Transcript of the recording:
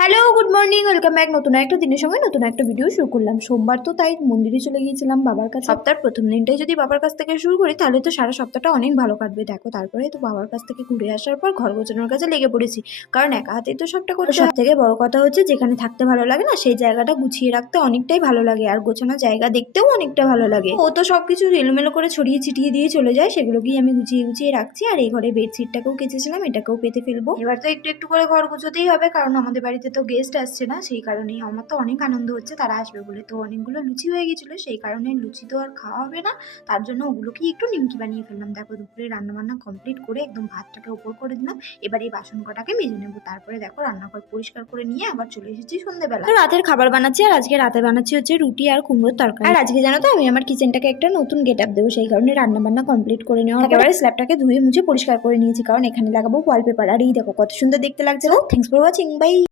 Hello, good morning, welcome back. নতুন একটা দিনের সঙ্গে নতুন একটা ভিডিও শুরু করলাম। সোমবার তো তাই মন্দিরে চলে গিয়েছিলাম বাবার কাছে। সপ্তাহের প্রথম দিনটাই যদি বাবার কাছ থেকে শুরু করি তাহলে তো সারা সপ্তাহটা অনেক ভালো কাটবে। দেখো, তারপরে তো বাবার কাছ থেকে ঘুরে আসার পর ঘর গোছানোর কাছে লেগে পড়েছি, কারণ একা হাতেই তো সবটা করতে। সব থেকে বড় কথা হচ্ছে, যেখানে থাকতে ভালো লাগে না সেই জায়গাটা গুছিয়ে রাখতে অনেকটাই ভালো লাগে, আর গোছানো জায়গা দেখতেও অনেকটা ভালো লাগে। ও তো সবকিছু এলোমেলো করে ছড়িয়ে ছিটিয়ে দিয়ে চলে যায়, সেগুলোকেই আমি গুছিয়ে গুছিয়ে রাখছি। আর এই ঘরে বেডশিটটাকেও কেচেছিলাম, এটাকেও পেতে ফেলবো। এবার তো একটু একটু করে ঘর গোছাতেই হবে, কারণ আমাদের বাড়িতে তো গেস্ট আসছে না, সেই কারণেই আমার তো অনেক আনন্দ হচ্ছে তারা আসবে বলে। তো অনেকগুলো লুচি হয়ে গেছিলো, সেই কারণে লুচি তো আর খাওয়া হবে না, তার জন্য ওগুলোকেই একটু নিমকি বানিয়ে ফেললাম। দেখো, দুপুরে রান্নাবান্না কমপ্লিট করে একদম ভাতটাকে উপর করে দিলাম। এবার এই বাসন কটাকে মেজে নেবো, তারপরে দেখো রান্নাঘর পরিষ্কার করে নিয়ে আবার চলে এসেছি সন্ধ্যেবেলা। তো রাতের খাবার বানাচ্ছি, আর আজকে রাতে বানাচ্ছি হচ্ছে রুটি আর কুমড়োর তরকারি। আর আজকে জানো তো আমি আমার কিচেনটাকে একটা নতুন গেট আপ দেবো, সেই কারণে রান্নাবান্না কমপ্লিট করে নেওয়া। একেবারে স্ল্যাবটাকে ধুয়ে মুছে পরিষ্কার করে নিয়েছি, কারণ এখানে লাগাবো ওয়ালপেপার। আর এই দেখো কত সুন্দর দেখতে লাগছে। Thanks for watching, by.